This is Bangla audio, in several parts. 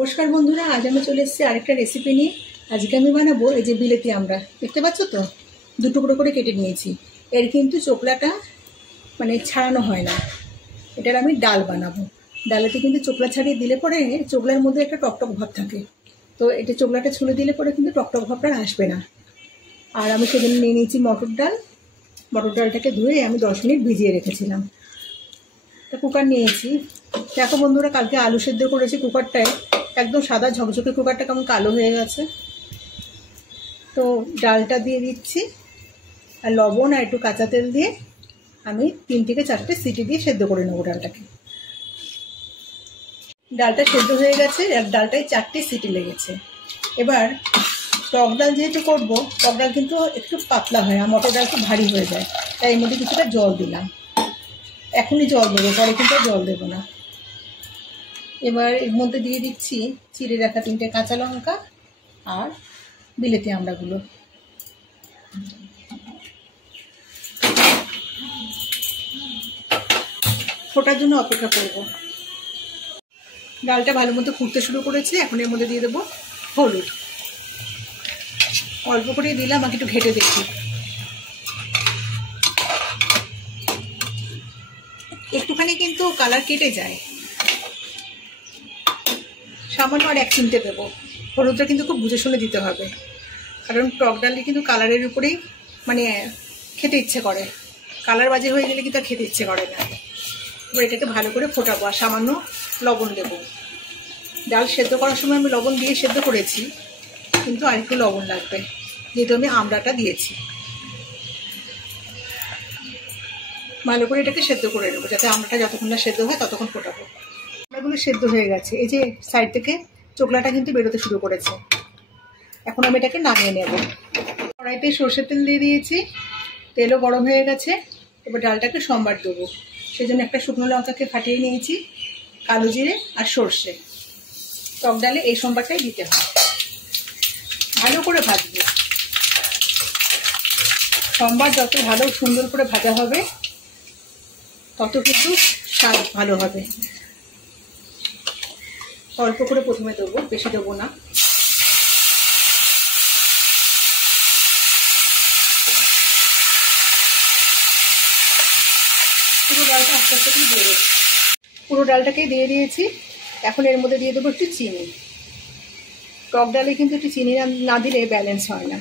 নমস্কার বন্ধুরা, আজ আমি চলে এসেছি আরেকটা রেসিপি নিয়ে। আজকে আমি বানাবো এই যে বিলেতি আমড়া। দেখতে পাচ্ছ তো, দু টুকরো করে কেটে নিয়েছি। এর কিন্তু চোকলাটা মানে ছাড়ানো হয় না, এটার আমি ডাল বানাবো। ডালেতে কিন্তু চোকলা ছাড়িয়ে দিলে পরে চোকলার মধ্যে একটা টকটক ভাব থাকে, তো এটা চোকলাটা ছুলে দিলে পরে কিন্তু টকটক ভাবটা আসবে না। আর আমি সেদিন নিয়ে নিয়েছি মটর ডাল। মটর ডালটাকে ধুয়ে আমি 10 মিনিট ভিজিয়ে রেখেছিলাম। তা কুকার নিয়েছি। দেখো বন্ধুরা, কালকে আলু সেদ্ধ করেছি কুকারটায়, একদম সাদা ঝকঝকে কুকারটা কেমন কালো হয়ে গেছে। তো ডালটা দিয়ে দিচ্ছি, আর লবণ আর একটু কাঁচা তেল দিয়ে আমি 3 থেকে 4টে সিটি দিয়ে সেদ্ধ করে নেবো ডালটাকে। ডালটা সেদ্ধ হয়ে গেছে, আর ডালটায় 4টে সিটি লেগেছে। এবার টক ডাল যেহেতু করবো, টক ডাল কিন্তু একটু পাতলা হয়, আর মটর ডাল খুব ভারী হয়ে যায়, তাই এর মধ্যে কিছুটা জল দিলাম। এখনই জল দেবো, পরে কিন্তু জল দেবো না। এবার এর মধ্যে দিয়ে দিচ্ছি চিড়ে রাখা 3টে কাঁচা লঙ্কা আর বিলেতি আমড়াগুলো। ফোটার জন্য অপেক্ষা করব। ডালটা ভালো মতো ফুটতে শুরু করেছে, এখন এর মধ্যে দিয়ে দেবো হলুদ। অল্প করে দিলাম, আমাকে একটু ঘেটে দেখি। একটুখানি কিন্তু কালার কেটে যায়, সামান্য আর 1 চিমটে দেবো। হলুদটা কিন্তু খুব বুঝে শুনে দিতে হবে, কারণ টক ডালে কিন্তু কালারের উপরেই মানে খেতে ইচ্ছে করে। কালার বাজে হয়ে গেলে কিন্তু আর খেতে ইচ্ছে করে না। এবার এটাকে ভালো করে ফোটাবো, আর সামান্য লবণ দেবো। ডাল সেদ্ধ করার সময় আমি লবণ দিয়ে সেদ্ধ করেছি, কিন্তু আর একটু লবণ লাগবে যেহেতু আমি আমড়াটা দিয়েছি। ভালো করে এটাকে সেদ্ধ করে নেবো, যাতে আমড়াটা যতক্ষণ না সেদ্ধ হয় ততক্ষণ ফোটাবো। আমড়াগুলো সেদ্ধ হয়ে গেছে, এই যে সাইড থেকে চোকলাটা কিন্তু বেরোতে শুরু করেছে। এখন আমি এটাকে নামিয়ে নেব। কড়াইতে সর্ষের তেল দিয়ে দিয়েছি, তেলও গরম হয়ে গেছে। এবার ডালটাকে সম্বার দেবো, সেজন্য একটা শুকনো লঙ্কাকে ফাটিয়ে নিয়েছি, কালো জিরে আর সর্ষে। টক ডালে এই সম্বারটাই দিতে হয়। ভালো করে ভাজবো। সম্বার যত ভালো সুন্দর করে ভাজা হবে তত কিন্তু স্বাদ ভালো হবে। অল্প করে প্রথমে দেবো, বেশি দেবো না। পুরো ডালটা আস্তে আস্তে করে দিয়ে দেবো। পুরো ডালটাকেই দিয়ে দিয়েছি। এখন এর মধ্যে দিয়ে দেবো একটু চিনি। টক ডালে কিন্তু একটু চিনি না দিলে ব্যালেন্স হয় না,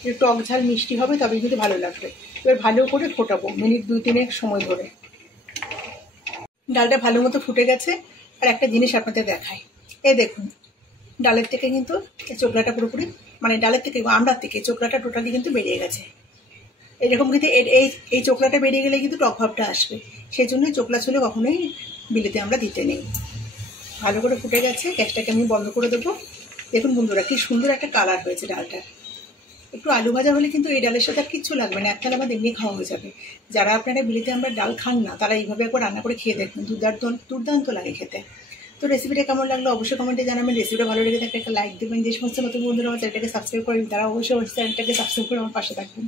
একটু টক ঝাল মিষ্টি হবে, তবে কিন্তু ভালো লাগবে। এবার ভালো করে ফোটাবো মিনিট 2-3 সময় ধরে। ডালটা ভালো মতো ফুটে গেছে। আর একটা জিনিস আপনাদের দেখাই, এই দেখুন, ডালের থেকে কিন্তু চোকলাটা পুরোপুরি মানে ডালের থেকে আমড়ার থেকে চোকলাটা টোটালি কিন্তু বেরিয়ে গেছে। এরকম কিন্তু এই চোকলাটা বেরিয়ে গেলে কিন্তু টক ভাবটা আসবে, সেই জন্যই চোকলা ছুলে কখনোই বিলেতে আমরা দিতে নেই। ভালো করে ফুটে গেছে, গ্যাসটাকে আমি বন্ধ করে দেবো। দেখুন বন্ধুরা, কি সুন্দর একটা কালার হয়েছে ডালটা। একটু আলু ভাজা হলে কিন্তু এই ডালের সাথে আর কিচ্ছু লাগবে না, একটা আমাদের এমনি খাওয়া হয়ে যাবে। যারা আপনারা বিলেতে আমরা ডাল খান না, তারা এইভাবে একবার রান্না করে খেয়ে দেখবেন, দুর্দান্ত লাগে খেতে। তো রেসিপিটা কেমন লাগলো অবশ্যই কমেন্টে জানাবেন। রেসিপিটা ভালো লেগে থাকলে একটা লাইক দেবেন। যে সমস্ত নতুন বন্ধুরা আমার চ্যানেলটাকে সাবস্ক্রাইব করেন, তারা অবশ্যই চ্যানেলটাকে সাবস্ক্রাইব করে আমার পাশে থাকবেন।